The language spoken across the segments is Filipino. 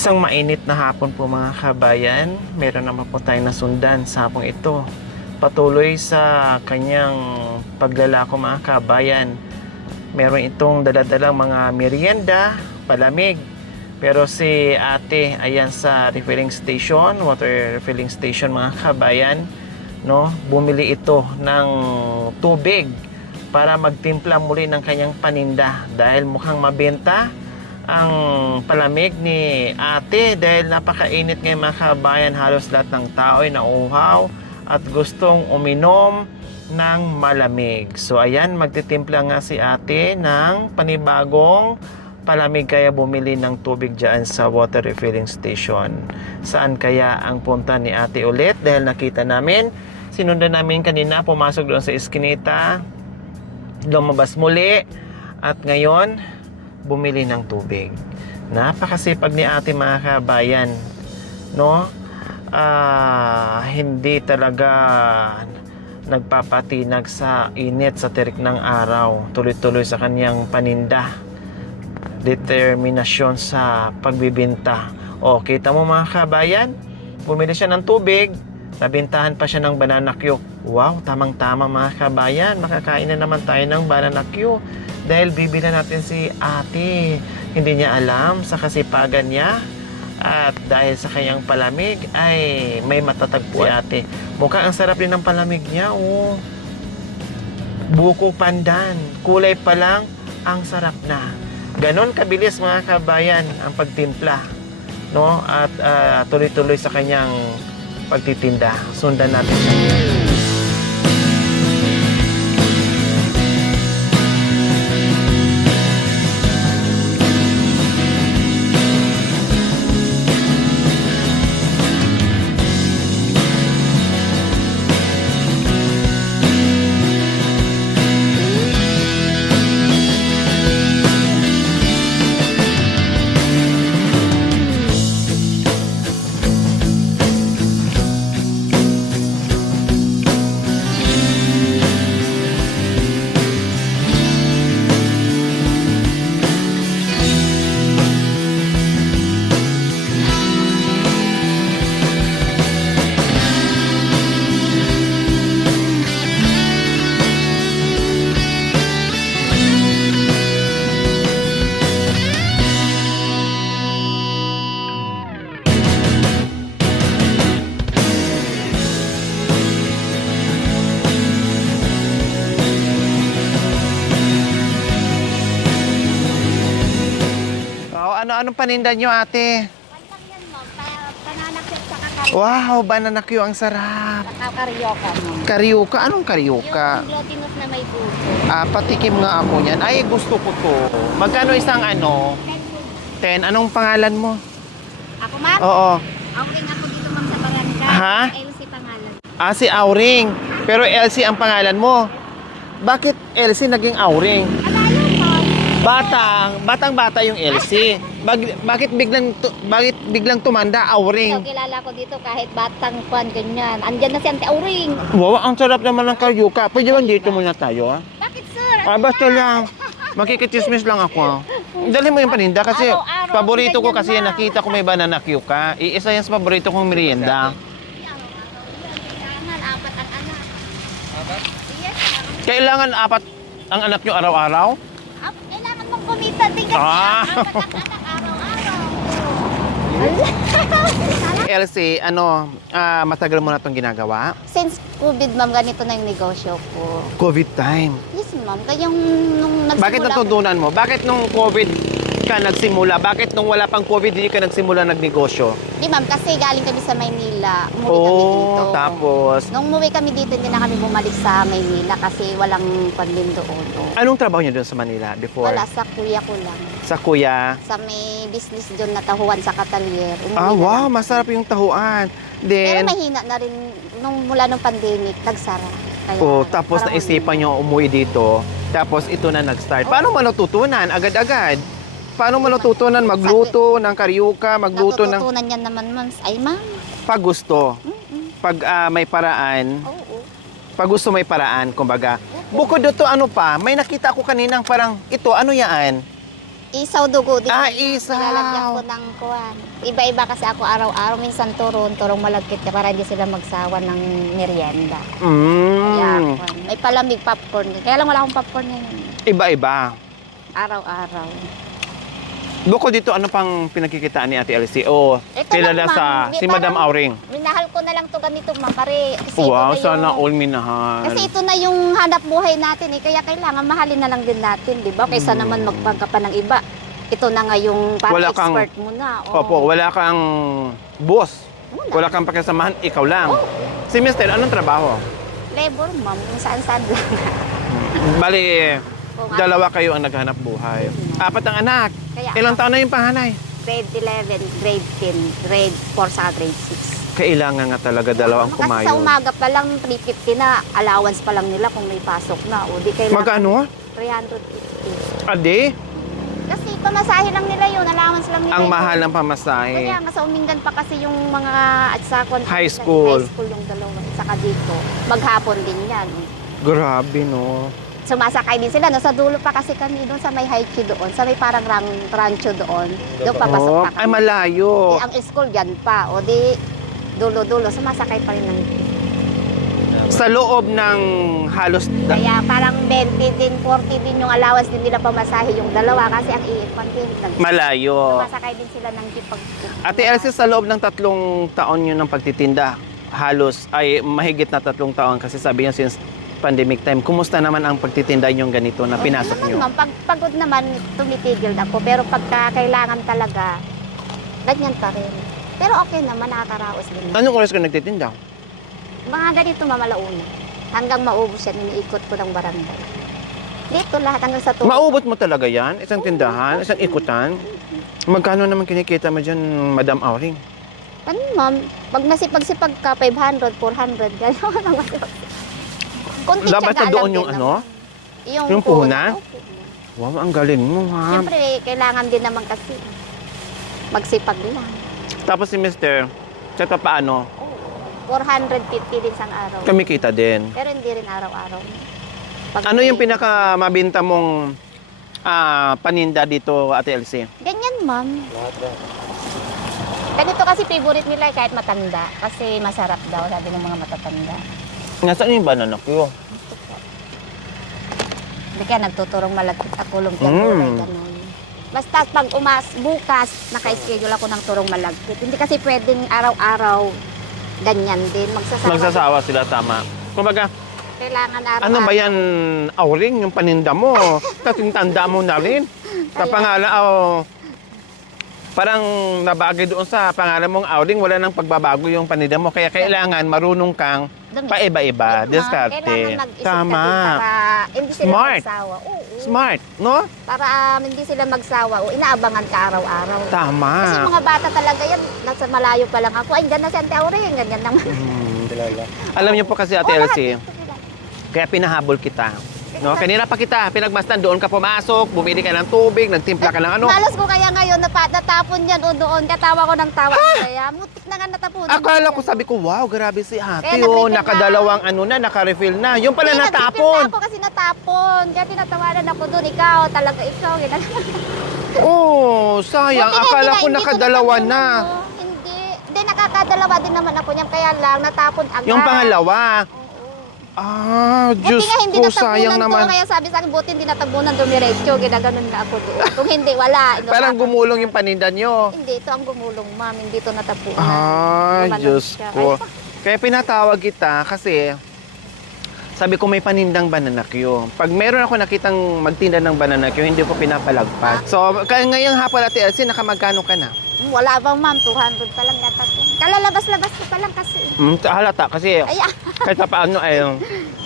Isang mainit na hapon po mga kabayan. Meron naman po tayong nasundan sa hapong ito. Patuloy sa kanyang paglalako mga kabayan. Meron itong daladalang mga merienda, palamig. Pero si ate ayan sa refilling station, water refilling station mga kabayan, no? Bumili ito ng tubig para magtimpla muli ng kanyang paninda dahil mukhang mabenta ang palamig ni ate dahil napakainit ngayon mga kabayan. Halos lahat ng tao ay nauuhaw at gustong uminom ng malamig. So ayan, magtitimpla nga si ate ng panibagong palamig kaya bumili ng tubig dyan sa water refilling station. Saan kaya ang punta ni ate ulit? Dahil nakita namin, sinundan namin kanina, pumasok doon sa iskinita, lumabas muli at ngayon bumili ng tubig. Napakasipag ni ate mga kabayan, no? Hindi talaga nagpapatinag sa init, sa tirik ng araw. Tuloy-tuloy sa kanyang paninda. Determinasyon sa pagbibinta. O, kita mo mga kabayan, bumili siya ng tubig, nabintahan pa siya ng banana Q. Wow, tamang-tama mga kabayan, makakain na naman tayo ng banana Q dahil bibili natin si ate. Hindi niya alam sa kasipagan niya at dahil sa kanyang palamig ay may matatagpo si ate. Mukhang ang sarap din ng palamig niya. Oh, buko pandan, kulay pa lang ang sarap na. Ganon kabilis mga kabayan ang pagtimpla, no? At tuloy-tuloy sa kanyang pagtitinda. Sundan natin siya. Anong paninda nyo, ate? Panlang yan, ma'am. Pananakit sa kakari. Wow, banana Q, ang sarap. Kakaryoka, ma'am. Karyoka? Anong karyoka? Yung glutinous na may buko. Patikim nga ako niyan. Ay, gusto ko to. Magkano isang ano? 10. Anong pangalan mo? Ako, ma'am? Oo. Outing ako dito, ma'am, sa barangay. Ha? LC pangalan. Si Auring. Pero Elsie ang pangalan mo. Bakit Elsie naging Auring? Alayo, ma'am. Batang-bata yung Elsie. Bakit biglang tumanda Auring? So, kilala ko dito kahit batang pan, ganyan. Andyan na si Ante Auring. Wow, ang sarap naman ng karyoka. Pwede ba dito muna tayo? Bakit, sir? Basta lang. Makikichismis lang ako. Dali mo yung paninda kasi Araw-araw, paborito ko ganyan kasi na. nakita ko may banana Q ka. Iisa yan sa paborito kong merienda. Kailangan, apat ang anak. Yes, ma'am. Kailangan 4 ang anak nyo araw-araw? Kailangan mong kumita din kasi Ah. apat ang anak araw-araw. Elsie, matagal mo na itong ginagawa? Since COVID, ma'am, ganito na yung negosyo ko. COVID time. Yes, ma'am. Kaya nung nagsimula Bakit natutunan mo? Bakit nung COVID ka nagsimula? Bakit nung wala pang COVID hindi ka nagsimula nagnegosyo? Di, ma'am, kasi galing kami sa Maynila. Umuwi kami dito. Tapos? Nung umuwi kami dito, hindi na kami bumalik sa Maynila kasi walang paglim doon. Anong trabaho niyo doon sa Manila before? Wala, sa kuya ko lang. Sa kuya? Sa may business doon na tahuan sa Katalier. Umuwi na Wow, lang. masarap yung tahuan. Pero Then, mahina na rin mula nung pandemic, nagsara. Kaya, tapos parang naisipan nyo umuwi dito. Tapos ito na nag-start. Paano mo natutunan? Agad-agad. Paano mo natutunan magluto ng karyoka, magluto ng natututunan yan naman, ma'am. Ay, ma'am. pag gusto, pag may paraan, Oo. pag gusto may paraan, kumbaga. Bukod dito, may nakita ko kaninang parang, ito, ano yan? Isaw dugo din. Isaw. Nilalagyan ko ng kuwan. Iba-iba kasi ako araw-araw. Minsan turong malagkit ka para hindi sila magsawa ng merienda. Kaya, Mm. kuwan. May palamig popcorn. Kaya lang wala akong popcorn ngayon. Iba-iba. Araw-araw. Bukod dito, ano pang pinagkikitaan ni Ate Elsie? O Ito kilala lang, sa ma'am. si Parang Madam Auring? Minahal ko na lang to ganito, ma'am. Kasi Wow, ito na sana yung, all minahal. Kasi ito na yung hanap buhay natin eh. Kaya kailangan mahalin na lang din natin, di ba? Kaysa naman magpagka pa ng iba. Ito na nga yung para Wala kang- expert mo na. Oo. Opo, wala kang boss. Wala kang pakisamahan, ikaw lang. Si Mister, anong trabaho? Labor, ma'am. Kung saan-saan lang. Bali, Kung dalawa kayo ang naghanap buhay. 4 ang anak. Kaya Ilang taon na yung panganay? grade 11, grade 10, grade 4 sa grade 6. Kailangan nga talaga dalawang Kasi sa kumayo. umaga pa lang, 350 na, allowance pa lang nila kung may pasok na. O di kailangan Magkano? 350. Ade? Kasi pamasahe lang nila yun, allowance lang nila Ang yun. mahal ng pamasahe. Kaya nga sa Umingan pa kasi yung mga at sa High school. High school yung dalawa. Saka dito, maghapon din yan. Grabe, no? Sumasakay din sila. Nasa dulo pa kasi kami doon sa may Haichi doon. Sa may parang rancho doon. Doon papasok Oh, pa kami. ay, malayo. Ang school dyan pa. O di, dulo-dulo. Sumasakay pa rin ng Sa loob ng halos... Kaya parang 20 din, 40 din yung allowance din nila pamasahe yung dalawa. Kasi ang iipon din. Malayo. Sumasakay din sila ng tipag. Ate Elsie, sa loob ng 3 taon yun ng pagtitinda, halos ay mahigit na 3 taon kasi sabi niya since pandemic time, kumusta naman ang pagtitinda yung ganito na pinasok naman, niyo? ma'am, pagod naman, tumitigil ako. Pero pagka kailangan talaga, ganyan pa rin. Pero okay naman, nakakaraos din. Anong oras ka nagtitinda? Mga ganito, mamalauna. Hanggang maubos yan, iniikot ko ng barangay. Dito lahat hanggang sa tulog. Maubot mo talaga yan? Isang tindahan? Isang ikutan? Magkano naman kinikita mo dyan, Madam Auring? Ano, ma'am? Pag masipag-sipag ka, 500, 400, gano'n. Kunti Dapat tiyaga na doon lang yung din ano? naman. Yung puhunan? Opo. Wow, ang galing mo, ha? Siyempre, kailangan din naman kasi magsipag lang. Tapos si Mister, sa paano, 450 din sang araw. kumikita din. Pero hindi rin araw-araw. Pag Ano yung may- pinaka mabinta mong paninda dito, Ate Elsie? Ganyan, ma'am. Ganito kasi favorite nila kahit matanda. Kasi masarap daw, sabi ng mga matatanda. Nasaan yung banana ko? Hindi kaya nagtuturong malagkit ako lumpia Mm. gulay, ganun. Basta pag bukas, naka-schedule ako ng turong malagkit. Hindi kasi pwedeng araw-araw ganyan din. Magsasawa sila, tama. Kumbaga, Kailangan araw-araw. ano ba yan, Auring, yung paninda mo? Kasi tanda mo na rin. Sa Kaya- pangalan, parang nabagay doon sa pangalan mong Auring, wala nang pagbabago yung paninda mo. Kaya kailangan marunong kang Dumi. paiba-iba, Kailangan diskarte. mag-isip ka din Tama. para hindi sila Smart. magsawa. Oo. Smart, no? Para hindi sila magsawa o inaabangan ka araw-araw. Tama. Kasi yung mga bata talaga yan, nasa malayo pa lang ako. Ay, dyan na si Ante Auring, ganyan naman. Alam niyo po kasi, Ate Oo, lahat Elsie, dito sila. kaya pinahabol kita. No, kanina pa kita, pinagmasdan, doon ka pumasok, bumili ka ng tubig, nagtimpla ka ng ano. Malos ko kaya ngayon, natapon yan o doon. Katawa ko ng tawa. Kaya mutik na nga natapunan. Akala ko, sabi ko, wow, grabe si ate, Kaya oh, nag-refill nakadalawang ano na, naka-refill na. Yung pala Kaya nag-refill natapon. na ako kasi natapon. Kaya tinatawanan ako doon. Ikaw, talaga ikaw. Oh, sayang, akala ko nakadalawa na. Hindi, nakakadalawa din naman ako niyan. Kaya lang, natapon agad. Yung pangalawa. Oo. Ah, Diyos Buti nga hindi ko, natabunan sayang to. naman. Kaya sabi sa akin, buti hindi natabunan dumiretso. Ginaganon na ako doon. Kung hindi, wala. Parang gumulong yung paninda nyo. Hindi, ito ang gumulong, ma'am. Hindi ito natabunan. Ah, Gumanon Diyos siya. ko. Ay, Kaya pinatawag kita kasi sabi ko may panindang banana Q. Pag meron ako nakitang magtinda ng banana Q, hindi ko pinapalagpas. So, kaya ngayong hapon, Ate Elsie, nakamagkano ka na? wala bang, ma'am? 200 pa lang yata to. Kalalabas-labas ko pa lang kasi. Halata kasi Ay, kahit pa paano ay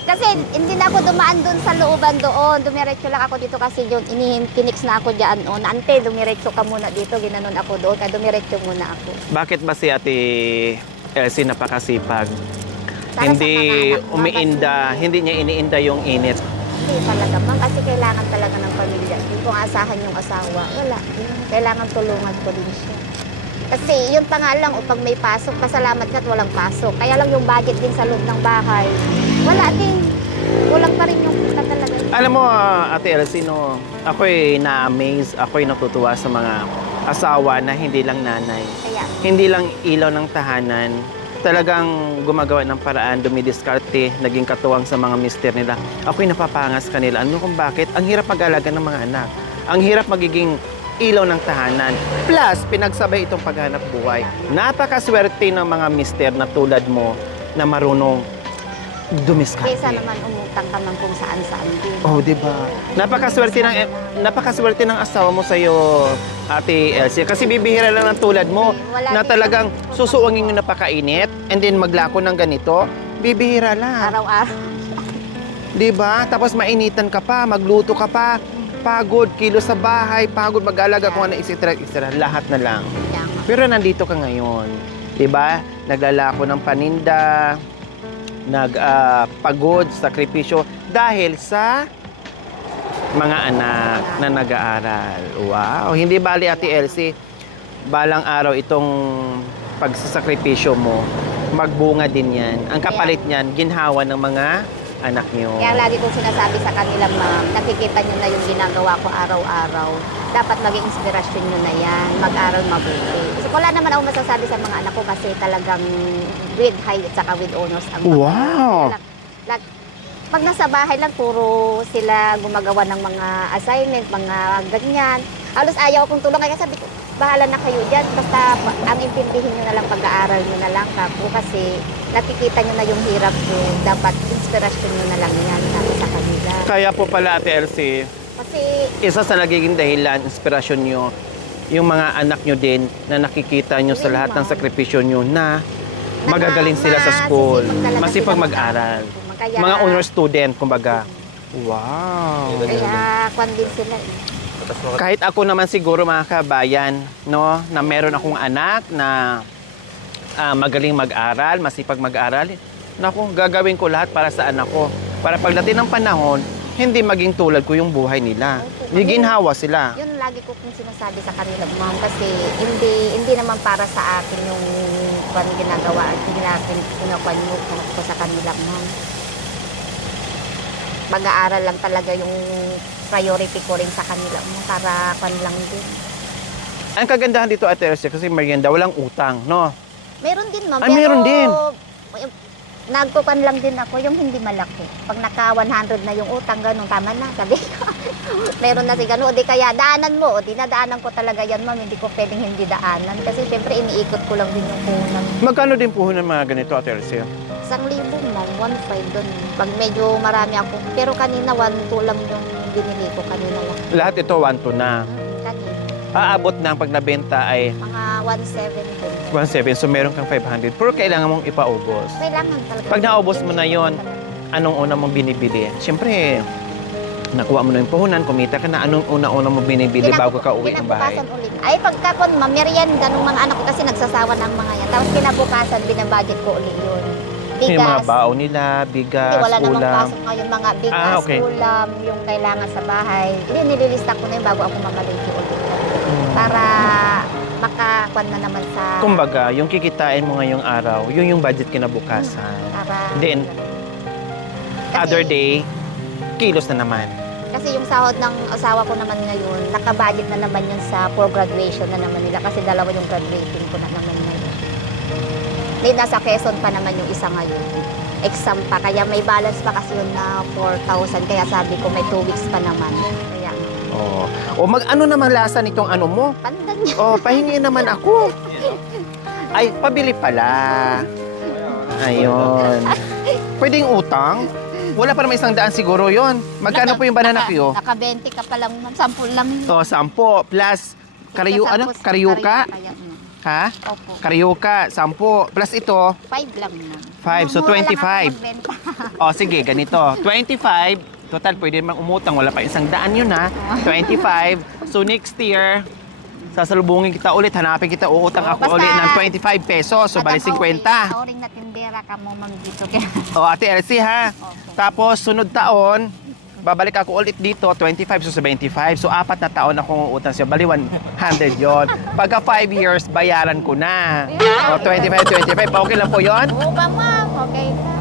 kasi hindi na ako dumaan doon sa looban doon. Dumiretso lang ako dito kasi yun. Kinix na ako dyan. O, ante, dumiretso ka muna dito. Ginanon ako doon. Kaya dumiretso muna ako. bakit ba si Ate Elsie napakasipag? Para Hindi sa mga anak, umiinda, mabait. hindi niya iniinda yung init. Hindi talaga, ma'am. Kasi kailangan talaga ng pamilya. Hindi kung asahan yung asawa. Wala. Kailangan tulungan ko din siya. Kasi yun pa nga lang, o pag may pasok, pasalamat ka't walang pasok. Kaya lang yung budget din sa loob ng bahay, wala din. Kulang pa rin yung kita talaga. Alam mo, Ate Elsie, no, ako'y na-amaze, ako'y natutuwa sa mga asawa na hindi lang nanay, Kaya, hindi lang ilaw ng tahanan, talagang gumagawa ng paraan, dumidiskarte, naging katuwang sa mga mister nila. Ako'y napapangas kanila. Ano kung bakit? Ang hirap mag-alaga ng mga anak. Ang hirap magiging ilaw ng tahanan. Plus, pinagsabay itong paghanap buhay. Napakaswerte ng mga mister na tulad mo na marunong dumiskarte. kaysa naman umutang ka man kung saan-saan din. Oh, di ba? Napakaswerte ng asawa mo sa iyo, Ate Elsie. Kasi bibihira lang ng tulad mo Wala na din talagang susuwangin yung napakainit and then maglako ng ganito. Bibihira lang. Araw-araw. Di ba? Tapos mainitan ka pa, magluto ka pa, pagod, kilo sa bahay, pagod mag-alaga kung ano, etc. Lahat na lang. Yan. Pero nandito ka ngayon, 'di ba? Naglalako ng paninda, pagod, sakripisyo dahil sa mga anak na nag-aaral. Wow, hindi bali Ate Elsie, balang araw itong pagsasakripisyo mo, magbunga din 'yan. Ang kapalit niyan, ginhawa ng mga anak niyo. Kaya lagi kong sinasabi sa kanila, ma'am, nakikita nyo na yung ginagawa ko araw-araw. Dapat maging inspirasyon nyo na yan. Mag-aral mabuti. So, wala naman ako masasabi sa mga anak ko kasi talagang with high at saka with honors ang mga. Wow! Pag nasa bahay lang, puro sila gumagawa ng mga assignment, mga ganyan. Halos ayaw akong tulungan. Kaya sabi ko, bahala na kayo dyan. Basta ang intindihin nyo na lang, pag-aaral nyo na lang kako. Kasi nakikita nyo na yung hirap ko. Dapat inspirasyon nyo na lang yan sa kanila. Kaya po pala Ate Elsie, Kasi isa sa nagiging dahilan, inspirasyon nyo, yung mga anak nyo din na nakikita nyo sa lahat ng sakripisyo nyo na magagaling sila sa school, masipag mag-aral. Kaya, Mga honor student, kumbaga. Wow! Kaya, kwan din sila. Kahit ako naman siguro mga kabayan, no, na meron akong anak na magaling mag-aral, masipag mag-aral, naku, gagawin ko lahat para sa anak ko. Para pagdating ng panahon, hindi maging tulad ko yung buhay nila. Giginhawa sila. Yun lagi ko kung sinasabi sa kanila, ma'am, kasi hindi naman para sa akin yung kwan ginagawa at ginakwan ko sa kanila, ma'am. Mag-aaral lang talaga yung priority ko rin sa kanila, ma'am, para kwan lang din. Ang kagandahan dito, Ate Elsie, kasi merienda, walang utang, no? Meron din, ma'am. Ay, meron din. Nagkukan lang din ako yung hindi malaki. Pag naka 100 na yung utang, ganun, tama na, sabi ko. Meron na si ganun. O di kaya daanan mo. O di nadaanan ko talaga yan, ma'am. Hindi ko pwedeng hindi daanan. Kasi siyempre iniikot ko lang din yung puhunan. Magkano din puhunan ng mga ganito, Ate Elsie? 1,000, ma'am. 1,500 doon. Pag medyo marami ako. Pero kanina 1,2 lang yung binili ko. Kanina lang. Lahat ito 1-2 na. Kanina. Aabot na pag nabenta ay Mga 1,700 doon. 1.7, so meron kang 500. Pero kailangan mong ipaubos. Kailangan talaga. Pag naubos mo na yon, anong una mong binibili? Siyempre, nakuha mo na yung puhunan, kumita ka na, anong una-una mong binibili bago ka uwi ng bahay? Kinabukasan ulit. Ay, pagkakon, ma'am, merienda ng mga anak ko kasi nagsasawa ng mga yan. Tapos kinabukasan, binabudget ko ulit yun. Yung mga Bigas. baon nila, bigas, Hindi, wala namang ulam. pasok ngayon mga bigas, okay. ulam, yung kailangan sa bahay. Hindi, nililista ko na yun bago ako mamaliti ulit. Para makakuan na naman sa... Kumbaga, yung kikitain mo ngayong araw, yun yung budget kinabukasan. Para... Then, Kasi- other day, kilos na naman. Kasi yung sahod ng asawa ko naman ngayon, nakabudget na naman yun sa for graduation na naman nila. Kasi dalawa yung graduating ko na naman ngayon. Hindi, nasa Quezon pa naman yung isa ngayon. Exam pa. Kaya may balance pa kasi yun na 4,000. Kaya sabi ko may 2 weeks pa naman. Kaya Oh. O mag-ano naman lasa nitong ano mo? pandan niya. Oh, pahingi naman ako. Ay, pabili pala. Ayun. Pwedeng utang? Wala pa naman 100 siguro yon. Magkano po yung banana Q? Naka 20 ka pa lang, ma'am. 10 lang. To, 10 plus karyuka? Ha? Opo. Karyuka, 10 plus ito, 5 lang, ma'am. 5, so Mura lang ako 25. magbenta. O sige, ganito. 25, total pwede naman umutang, wala pa 100 yun ha. 25, so next year, sasalubungin kita ulit, hanapin kita, uutang ako Basta- ulit ng 25 pesos, so bali 50. Oring na tindera ka mo, ma'am, dito. Kaya, O Ate Elsie ha. Tapos sunod taon, babalik ako ulit dito, 25 so 75. So 4 na taon akong uutang siya, bali 100 yon. Pagka 5 years, bayaran ko na. O 25, 25, okay lang po yon? oo ba, ma'am? Okay ka.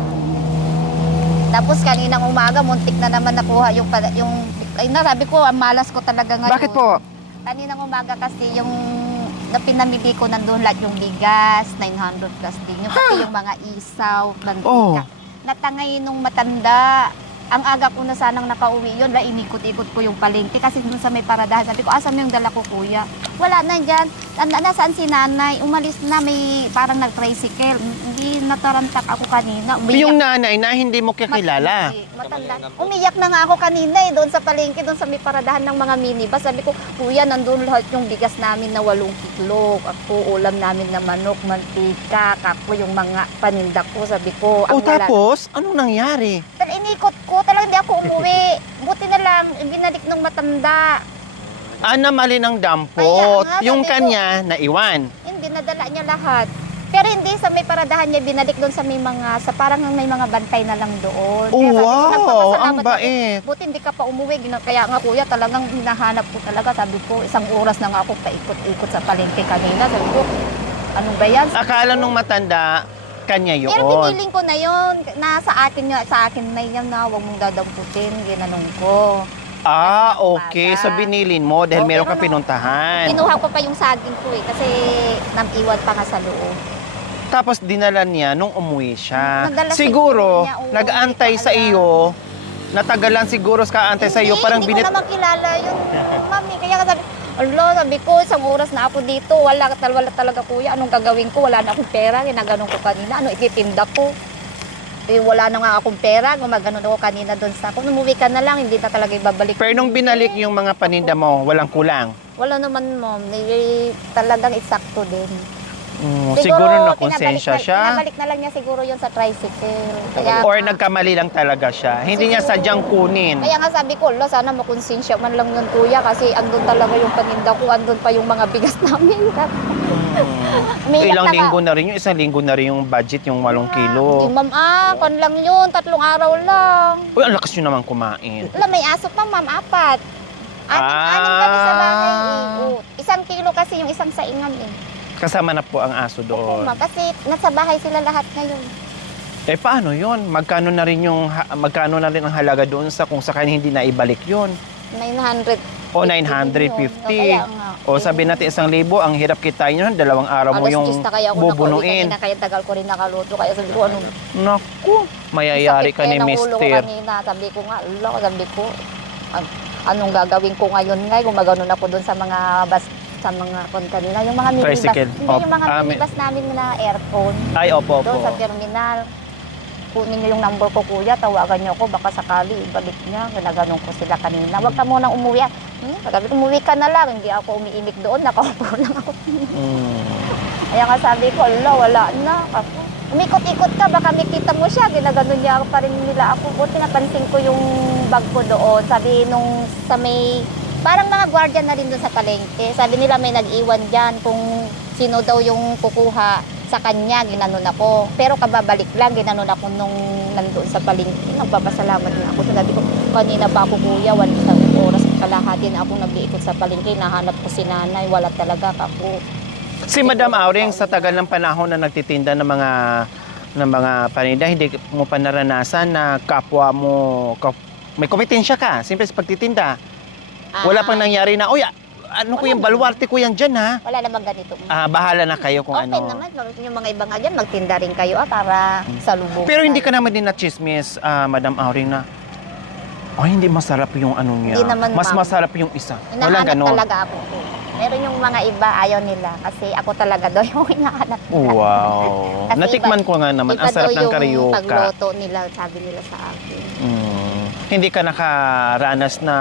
Tapos kaninang umaga, muntik na naman nakuha ay sabi ko, ang malas ko talaga ngayon. Bakit po? Kaninang umaga kasi yung na pinamili ko nandun lahat yung bigas, 900 plus din. Yung pati yung mga isaw, mantika. Oh. Natangay nung matanda. Ang aga ko na sanang nakauwi yun, inikot-ikot ko yung palengke kasi dun sa may paradahan. Sabi ko, asan mo yung dala ko, kuya? Wala na dyan. Nasaan si nanay? Umalis na, may parang nag-tricycle. Hindi natarantak ako kanina. Yung nanay na hindi mo kakilala. Matanda. Umiyak na nga ako kanina doon sa palengke, doon sa may paradahan ng mga minibus. Sabi ko, kuya, nandun lahat yung bigas namin na 8 kilo. Ako, ulam namin na manok, mantika, kako, yung mga paninda ko. Sabi ko, O tapos, anong nangyari? Inikot ko, talagang hindi ako umuwi. Buti na lang, binalik nung matanda. Mali ng dampot. Kaya nga, Yung sabi ko- kanya, naiwan. Hindi, nadala niya lahat. Pero hindi sa may paradahan niya, binalik doon sa may mga, sa parang may mga bantay na lang doon. Oh, Kaya sabi ko, wow! nagpapasalamat Ang ako. bait. Buti hindi ka pa umuwi. Kaya nga kuya, talagang hinahanap ko talaga. Sabi ko, 1 oras na nga ako paikot-ikot sa palengke kanina. Sabi ko, ano ba yan? Akala nung matanda, kanya yun. Pero biniling ko na yun. Sa akin na yan na, huwag mong dadamputin. Ginanong ko. Okay. So binilin mo dahil Oo, meron pero kang pinuntahan. Kinuha ko pa yung saging ko kasi namiwan pa nga sa loob. Tapos dinala niya nung umuwi siya. Nadala sa Siguro, niya, oo, nag-antay hindi ko sa alam. iyo. Natagalan siguro sa kaantay sa iyo. Parang Hindi ko naman kilala yun, mami. Kaya sabi ko, 1 oras na ako dito. Wala talaga kuya. Anong gagawin ko? Wala na akong pera. Ginaganon ko kanina. Ano ititinda ko? Wala na nga akong pera. Gumaganon ako kanina doon sa ako. Umuwi ka na lang. Hindi na talaga ibabalik. Pero nung binalik yung mga paninda mo, walang kulang. Wala naman, mom. Talagang eksakto din. Siguro na konsensya siya. Pinabalik na lang niya siguro yun sa tricycle. Kaya, Or nagkamali lang talaga siya. Hindi niya sadyang kunin. Kaya nga sabi ko, sana makonsensya man lang yun kuya kasi andun talaga yung paninda ko, andun pa yung mga bigas namin. Umiyak Ilang na nga. linggo na rin yung, 1 linggo na rin yung budget, yung 8 kilo. Ma'am, kon lang yun, 3 araw lang. Uy, ang lakas nyo naman kumain. Wala, may aso pa ma'am, 4. Anim kami sa bahay. Eh. 1 kilo kasi yung isang saingan eh. Kasama na po ang aso Oo, doon. ma'am, kasi nasa bahay sila lahat ngayon. Paano yun? Magkano na rin ang halaga doon sa kung sakaling hindi na ibalik yun? 900. O, 950. Kaya nga. O sabi natin 1,000, ang hirap kitain yun, 2 araw mo yung kaya ako bubunuin. nakauwi kanina, kaya tagal ko rin nakaluto. Kaya sabi ko, ano, Naku, mayayari ka ni ng ulo ko mister. kanina. Sabi ko nga, sabi ko, anong gagawin ko ngayon nga? Gumaganon ako doon sa mga bus, sa mga kanina, yung mga minibus. Tricycle. Hindi, yung mga minibus namin na aircon. Ay, opo, Doon sa opo. terminal. Kunin niyo yung number ko, kuya. Tawagan niyo ako. Baka sakali, ibalik niya. Ginaganon ko sila kanina. Huwag ka munang umuwi. Sabi ko, umuwi ka na lang. Hindi ako umiimik doon. Nakaupo lang ako. Kaya nga sabi ko, wala na. Umikot-ikot ka, baka makita mo siya. Ginaganon niya pa rin nila ako. Buti napansin ko yung bag ko doon. Sabi nung sa may, parang mga guardian na rin doon sa palengke. Sabi nila may nag-iwan dyan kung sino daw yung kukuha sa kanya, ginanon ako. Pero kababalik lang, ginanon ako nung nandoon sa palengke. Nagpapasalamat na ako. Sabi ko, kanina pa ako kuya, 1 oras kalahati na ako nag-iikot sa palengke. Nahanap ko si nanay, wala talaga ako. Si Madam Auring, sa tagal ng panahon na nagtitinda ng mga paninda, hindi mo pa naranasan na kapwa mo, may kompetensya ka, siyempre sa pagtitinda. Wala pang nangyari na, ano ko yung baluarte ko yan dyan, ha? Wala namang ganito. Bahala na kayo kung Open ano. naman, yung mga ibang nga dyan, magtinda rin kayo para sa lubong. Pero hindi ka naman din na-chismis, Madam Auring, na, hindi masarap yung ano niya. Hindi naman, Mas ma'am. masarap yung isa. Walang Hinahanap ganon. talaga ako. Meron yung mga iba, ayaw nila. Kasi ako talaga daw yung hinahanap nila. Wow. Kasi Natikman ko nga naman, ang sarap ng Iba daw yung karyoka. pagloto nila, sabi nila sa akin. Hindi ka nakaranas na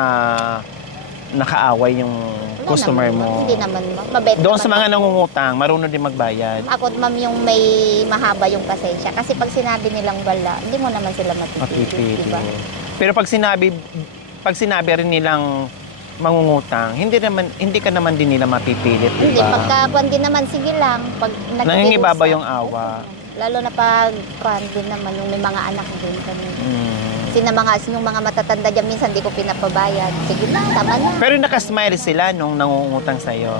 nakaaway yung Wala customer naman, mo. Hindi naman, ma'am. Mabait Doon sa naman mga ako. nangungutang, marunong din magbayad. Ako, ma'am, yung may mahaba yung pasensya. Kasi pag sinabi nilang wala, hindi mo naman sila matipili. Matipili. Diba? Pero pag sinabi rin nilang mangungutang, hindi ka naman din nila mapipilit, Hindi, diba? pagkakuan din naman, sige lang. Pag Nangingibaba nagkikiusap. yung awa. Lalo na pag kuan din naman, yung may mga anak din kami. Kasi yung mga matatanda dyan, minsan di ko pinapabayad. Sige na, tama na. Pero nakasmile sila nung nangungutang sa'yo.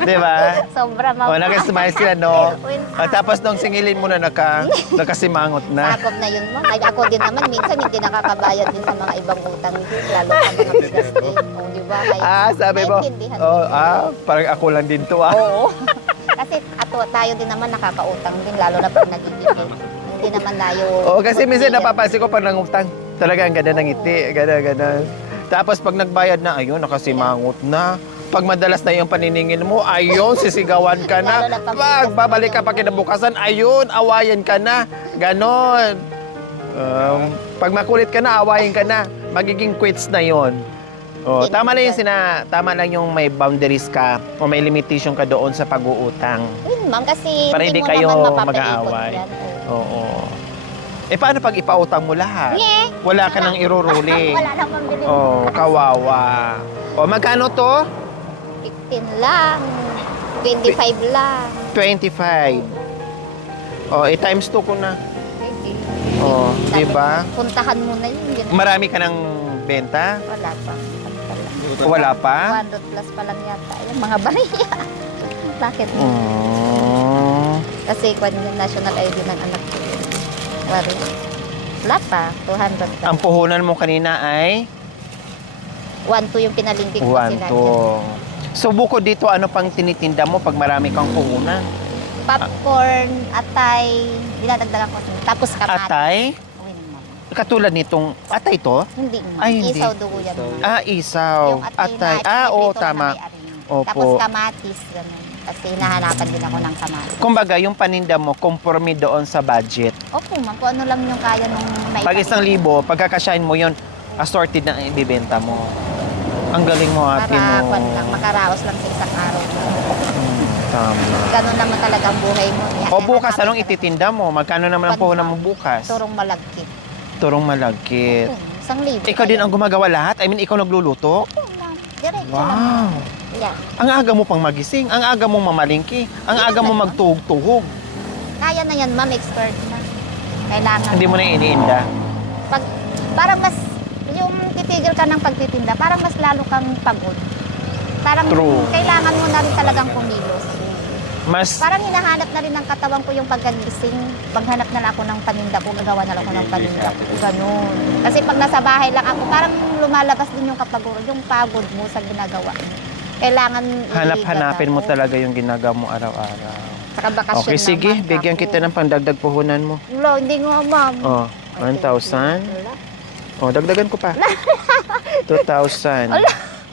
Di ba? Sobra, ma'am. O, nakasmile sila, no? Win- At tapos nung singilin mo na nakasimangot na. Sakop na yun, ma'am. Ay, ako din naman, minsan hindi nakakabayad din sa mga ibang utang din, lalo sa mga bigas din. O, di ba? Kaya, Sabi mo, naiintindihan oh, ko. parang ako lang din to, Oo. Kasi tayo din naman nakakautang din, lalo na pag nagiging. Hindi naman tayo... Oo, kasi minsan napapansin ko pag nangutang, talaga ang ganda ng ngiti, ganda. Tapos pag nagbayad na, ayun, nakasimangot na. Pag madalas na yung paniningin mo, ayun, sisigawan ka na. Lalo na pag- Pag babalik ka pa kinabukasan, ayun, awayan ka na. Ganon. Pag makulit ka na, awayin ka na. Magiging quits na yon. Oh, tama lang tama lang yung may boundaries ka o may limitation ka doon sa pag-uutang. Yun, ma'am, kasi Para hindi mo kayo naman mapapaikot mag-aaway. yan. Oo. Eh, paano pag ipautang mo lahat? Yeah. Wala ka nang iruruli. Wala nang pambili. Oh, kawawa. O, magkano to? 15 lang. 25 lang. 25. O, times 2 ko na. Okay. O, di ba? Puntahan mo na yun. Yun. Marami ka ng benta? Wala pa. Wala pa? 100 plus pa lang yata. Yung mga bariya. Bakit? Kasi kung yung national ID ng anak ko. Wala pa. 200 lang. Ang puhunan mo kanina ay 1-2 yung pinalingkik ko 1 sila. to. So, bukod dito, ano pang tinitinda mo pag marami kang puhunan? Popcorn, atay, dinadagdagan ko. Tapos kamatis. Atay? Uy, ma'am. Katulad nitong atay to? Hindi, ma'am. Ay, hindi. Isaw dugo yan. ma'am. Isaw. Yung atay. Oo, piniprito na tama. may-ari. Opo. Tapos kamatis, gano'n. Kasi hinahanapin din ako ng kamatis. Kumbaga, yung paninda mo, conforme doon sa budget. Opo, ma'am. Kung ano lang yung kaya nung Pag 1,000, pagkakasyahin mo yun, assorted na ang ibibenta mo. Ang galing mo, ate, Para no? kwan lang, makaraos lang sa isang araw. Tama. Ganun naman talaga ang buhay mo. O bukas, Hanapin anong ka ititinda mo? Magkano naman ang Pan- puhunan mo bukas? ng Turong malagkit. Turong malagkit. Opo, 1,000. Ikaw din ang gumagawa lahat? I mean, ikaw nagluluto? Opo, ma'am. Diretso lang. Wow! Yeah. Ang aga mo pang magising, ang aga mong mamalingki, ang aga mo magtuhog-tuhog. Kaya na yan, ma'am. Expert na. Kailangan. Hindi mo na iniinda. Pag, parang mas, yung titigil ka ng pagtitinda, parang mas lalo kang pagod. Parang True. kailangan mo na rin talagang kumilos. Mas, Parang hinahanap na rin ng katawan ko yung pagkagising. Paghanap na lang ako ng paninda ko, gagawa na lang ako ng paninda ko. Ganun. Kasi pag nasa bahay lang ako, parang lumalabas din yung kapagod, yung pagod mo sa ginagawa mo. Kailangan hanap-hanapin mo Oo. talaga yung ginagawa mo araw-araw. Saka bakasyon Okay, sige. naman Bigyan ako. kita ng pandagdag puhunan mo. Wala, hindi nga, ma'am. Oh, 1,000. Oh, dagdagan ko pa. 2,000.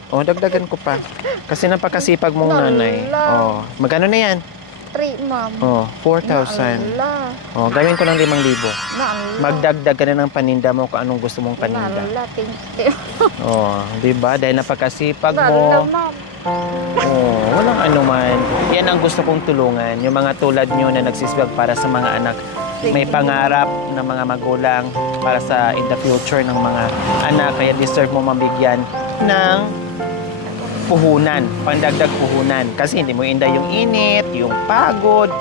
Oh, dagdagan ko pa. Kasi napakasipag mong Wala. nanay. Oh, magkano na yan? 3, ma'am. Oh, 4,000. Wala. Oh, gawin ko ng 5,000. Wala. Magdagdag ka na ng paninda mo kung anong gusto mong paninda. Wala, thank you. Oh, 'di ba? Dahil napakasipag Wala, mo. ma'am. Oh, walang anuman. Yan ang gusto kong tulungan. Yung mga tulad nyo na nagsiswag para sa mga anak. May pangarap ng mga magulang para sa in the future ng mga anak. Kaya deserve mo mabigyan ng puhunan, pandagdag puhunan. Kasi hindi mo inda yung init, yung pagod,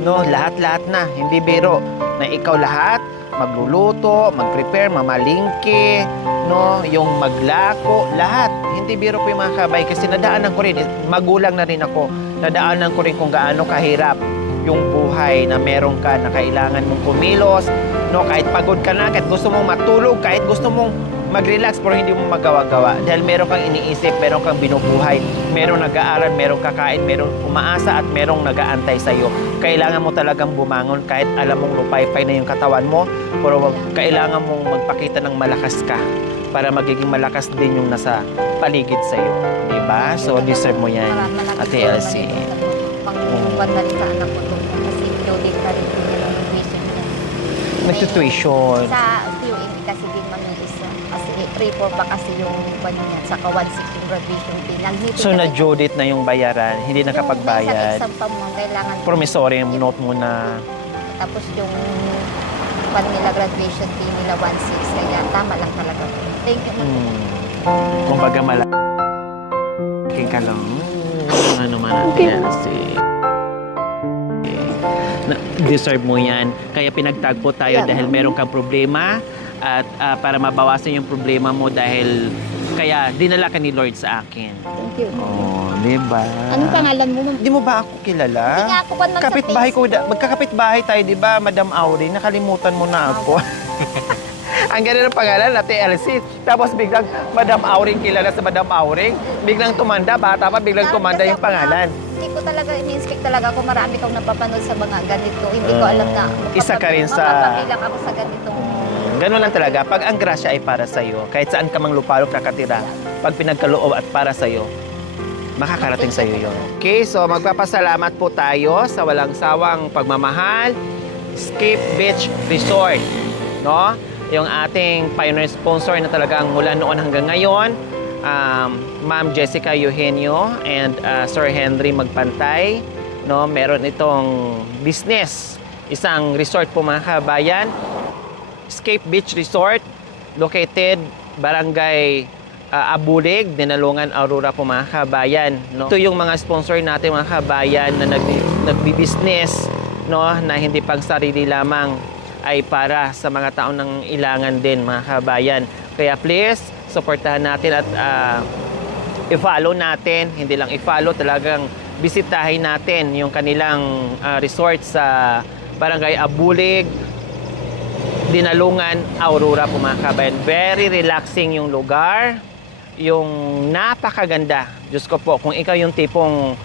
no, lahat-lahat na. Hindi biro na ikaw lahat magluluto, mag-prepare, mamalingke, no, yung maglako, lahat. Hindi biro po yung mga kabay kasi nadaanan ko rin, magulang na rin ako, nadaanan ko rin kung gaano kahirap yung buhay na meron ka na kailangan mong kumilos, no, kahit pagod ka na, kahit gusto mong matulog, kahit gusto mong mag-relax pero hindi mo magawa-gawa dahil meron kang iniisip, meron kang binubuhay, meron nag-aaral, meron kakain, meron umaasa at merong nag-aantay sa iyo. Kailangan mo talagang bumangon kahit alam mong lupay-pay na yung katawan mo, pero kailangan mong magpakita ng malakas ka para magiging malakas din yung nasa paligid sa iyo, di ba? So deserve mo yan, Ate Elsie. Pang-uwan na rin sa anak ko doon kasi loading na rin niya ng tuition niya. Nagtutuition. Sa QME kasi din man yung isa. Kasi 3-4 pa kasi yung kwan niya. Saka 1-6 yung graduation fee. Nag-meeting So kami. na-due date na yung bayaran, hindi Yung nakapagbayad. Sa exam pa mo, kailangan. Promissory yung note mo na Tapos yung kwan nila, graduation fee nila 1-6. Kaya tama lang talaga. Thank you. kumbaga malaking ka lang. Ano man natin yan deserve mo yan. Kaya pinagtagpo tayo Yeah. dahil meron kang problema at para mabawasan yung problema mo dahil Kaya dinala ka ni Lord sa akin. Thank you. Oh, di ba? Anong pangalan mo, ma'am? Di mo ba ako kilala? Hindi nga ako pa, ma'am, sa Kapitbahay ko, Facebook. magkakapitbahay tayo, di ba, Madam Auring? Nakalimutan mo na ako. Ang ganda ng pangalan, Ate Elsie. Tapos biglang Madam Auring, kilala sa Madam Auring. Biglang tumanda, bata pa, biglang tumanda yung pangalan. Hindi ko talaga, in-inspect talaga ako. Marami kang napapanood sa mga ganito. Hindi ko alam na Isa ka rin sa- mapapabilang ako sa ganitong. Ganun lang talaga. Pag ang grasya ay para sa'yo, kahit saan ka mang lupalop nakatira, pag pinagkaloob at para sa'yo, makakarating sa'yo yun. Okay, so magpapasalamat po tayo sa walang sawang pagmamahal, Escape Beach Resort. No? Yung ating pioneer sponsor na talagang mula noon hanggang ngayon, Ma'am Jessica Eugenio and Sir Henry Magpantay. No? Meron itong business, isang resort po mga kabayan, Escape Beach Resort, located Barangay Abulig, Dinalungan, Aurora po mga kabayan. No? Ito yung mga sponsor natin mga kabayan na nagbi-business, no? Na hindi pang sarili lamang, ay para sa mga taong nang ilangan din mga kabayan. Kaya please, supportahan natin at i-follow natin, hindi lang i-follow, talagang bisitahin natin yung kanilang resort sa Barangay Abulig, Dinalungan, Aurora po mga kabayan. Very relaxing yung lugar. Yung napakaganda. Diyos ko po, kung ikaw yung tipong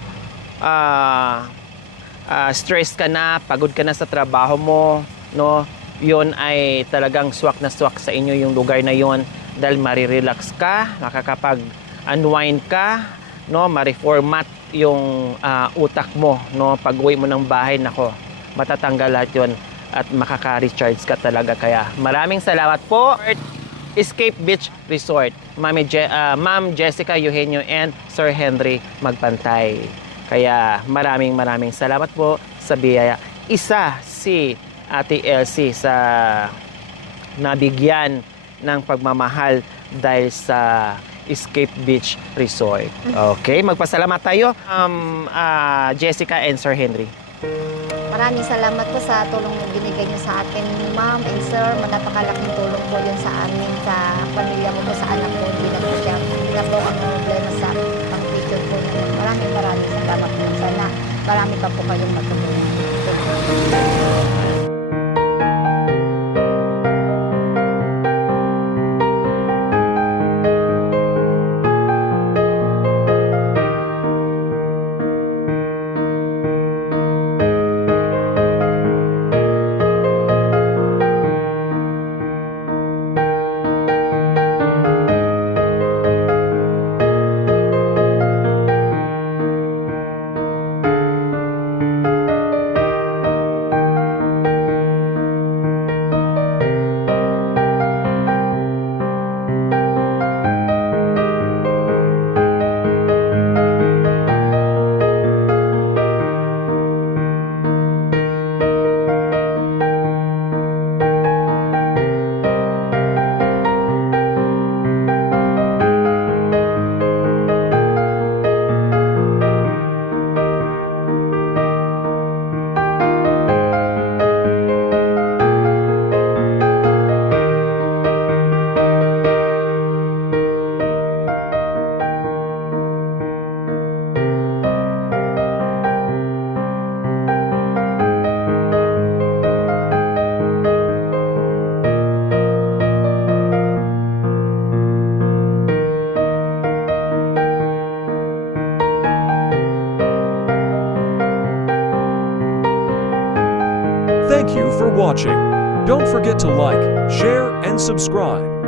stress ka na, pagod ka na sa trabaho mo, no, yun ay talagang swak na swak sa inyo yung lugar na yun dahil marirelax ka, makakapag-unwind ka, no, ma-reformat yung utak mo, no, pag-uwi mo ng bahay, nako, matatanggal lahat yun at makaka-recharge ka talaga. Kaya maraming salamat po, Escape Beach Resort, Ma'am Jessica Eugenio and Sir Henry Magpantay. Kaya maraming salamat po sa biyaya. Isa si Ate Elsie sa nabigyan ng pagmamahal dahil sa Escape Beach Resort. Okay, magpasalamat tayo, Jessica and Sir Henry. Maraming salamat po sa tulong na binigay niyo sa akin, ma'am and sir. Napakalaking tulong po yun sa amin, sa pamilya ko po, sa anak ko. Hindi na po ang problema sa pang-future po. Maraming salamat po. Sana marami pa po kayong matulungan. Thank you for watching. Don't forget to like, share, and subscribe.